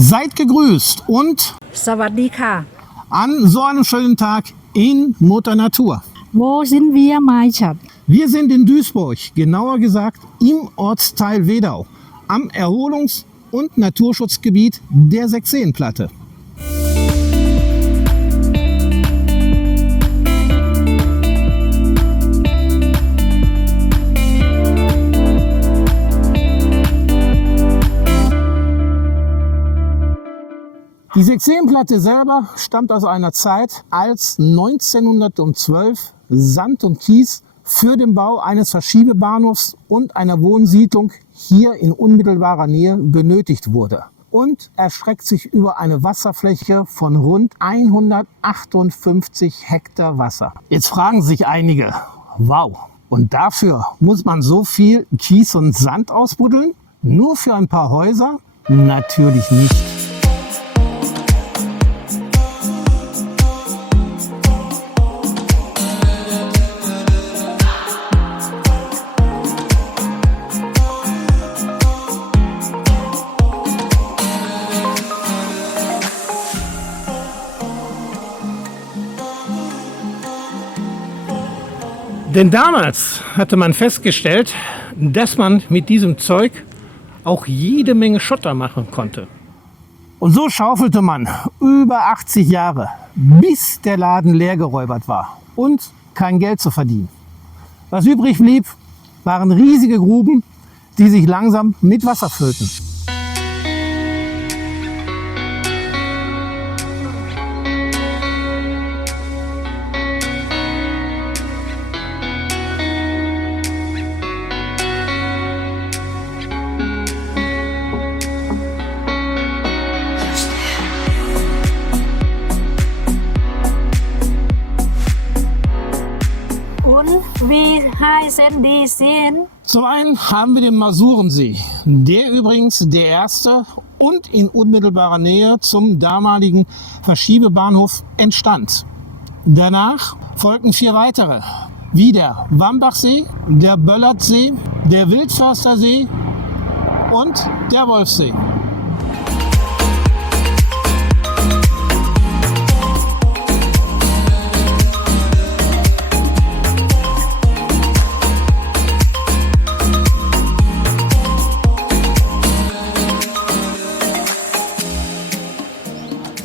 Seid gegrüßt und สวัสดีค่ะ an so einem schönen Tag in Mutter Natur. Wo sind wir, Maichat? Wir sind in Duisburg, genauer gesagt im Ortsteil Wedau, am Erholungs- und Naturschutzgebiet der Sechseenplatte. Die Sechseenplatte selber stammt aus einer Zeit, als 1912 Sand und Kies für den Bau eines Verschiebebahnhofs und einer Wohnsiedlung hier in unmittelbarer Nähe benötigt wurde und erstreckt sich über eine Wasserfläche von rund 158 Hektar Wasser. Jetzt fragen sich einige, wow, und dafür muss man so viel Kies und Sand ausbuddeln? Nur für ein paar Häuser? Natürlich nicht. Denn damals hatte man festgestellt, dass man mit diesem Zeug auch jede Menge Schotter machen konnte. Und so schaufelte man über 80 Jahre, bis der Laden leergeräubert war und kein Geld zu verdienen. Was übrig blieb, waren riesige Gruben, die sich langsam mit Wasser füllten. Wie heißen die Seen? Zum einen haben wir den Masurensee, der übrigens der erste und in unmittelbarer Nähe zum damaligen Verschiebebahnhof entstand. Danach folgten 4 weitere, wie der Wambachsee, der Böllertsee, der Wildförstersee und der Wolfsee.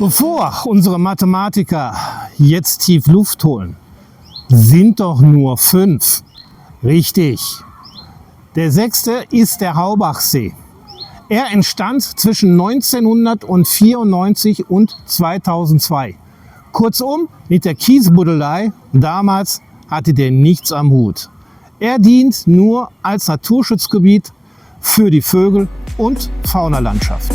Bevor unsere Mathematiker jetzt tief Luft holen, sind doch nur 5. Richtig. Der 6. ist der Haubachsee. Er entstand zwischen 1994 und 2002. Kurzum, mit der Kiesbuddelei damals hatte der nichts am Hut. Er dient nur als Naturschutzgebiet für die Vögel- und Faunalandschaft.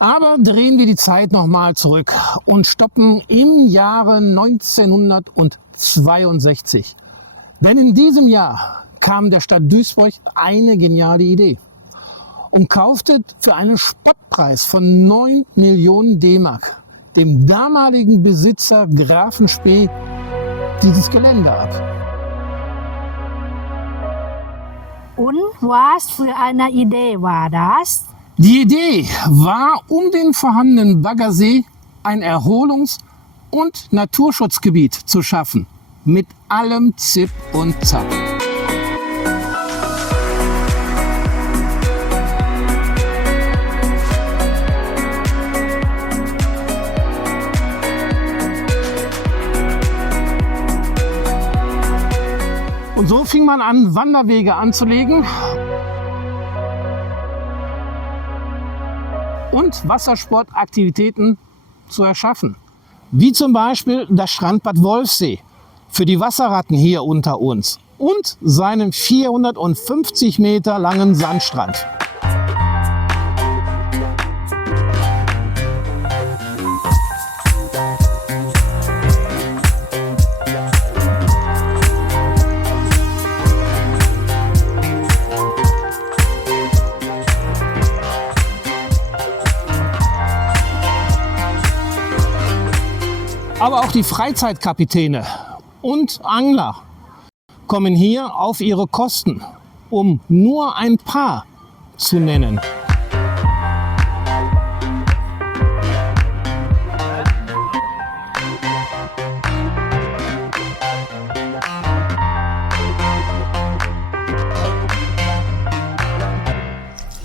Aber drehen wir die Zeit nochmal zurück und stoppen im Jahre 1962. Denn in diesem Jahr kam der Stadt Duisburg eine geniale Idee und kaufte für einen Spottpreis von 9 Millionen D-Mark dem damaligen Besitzer Grafen Spee dieses Gelände ab. Und was für eine Idee war das? Die Idee war, um den vorhandenen Baggersee ein Erholungs- und Naturschutzgebiet zu schaffen. Mit allem Zip und Zap. Und so fing man an, Wanderwege anzulegen und Wassersportaktivitäten zu erschaffen. Wie zum Beispiel das Strandbad Wolfsee für die Wasserratten hier unter uns und seinen 450 Meter langen Sandstrand. Aber auch die Freizeitkapitäne und Angler kommen hier auf ihre Kosten, um nur ein paar zu nennen.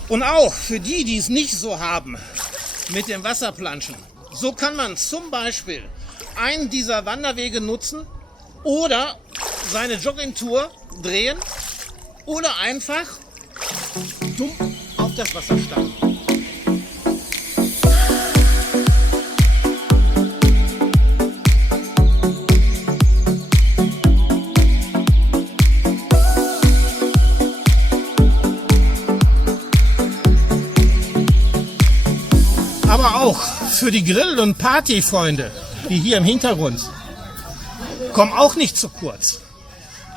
Und auch für die, die es nicht so haben mit dem Wasserplanschen, so kann man zum Beispiel einen dieser Wanderwege nutzen oder seine Joggingtour drehen oder einfach dumm auf das Wasser steigen. Aber auch für die Grill- und Partyfreunde, die hier im Hintergrund, kommen auch nicht zu kurz.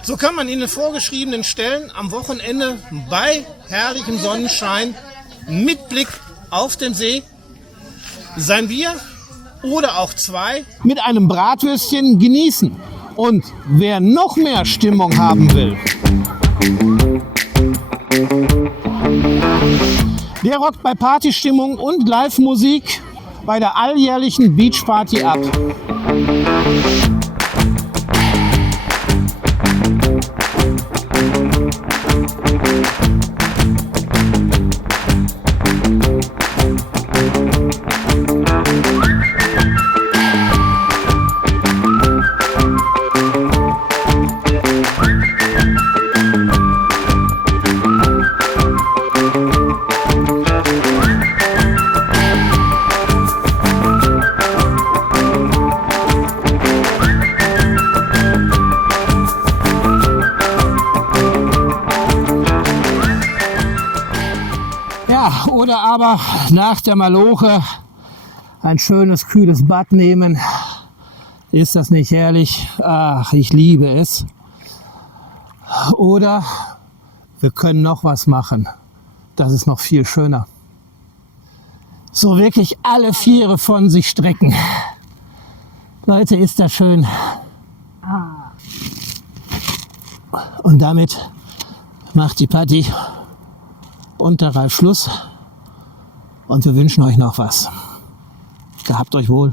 So kann man in den vorgeschriebenen Stellen am Wochenende bei herrlichem Sonnenschein mit Blick auf den See sein Bier oder auch zwei mit einem Bratwürstchen genießen. Und wer noch mehr Stimmung haben will, der rockt bei Partystimmung und Live-Musik bei der alljährlichen Beachparty ab. Oder aber nach der Maloche ein schönes kühles Bad nehmen. Ist das nicht herrlich? Ach, ich liebe es. Oder wir können noch was machen. Das ist noch viel schöner. So wirklich alle Viere von sich strecken. Leute, ist das schön. Und damit macht die Party und der Ralf Schluss. Und wir wünschen euch noch was. Gehabt euch wohl.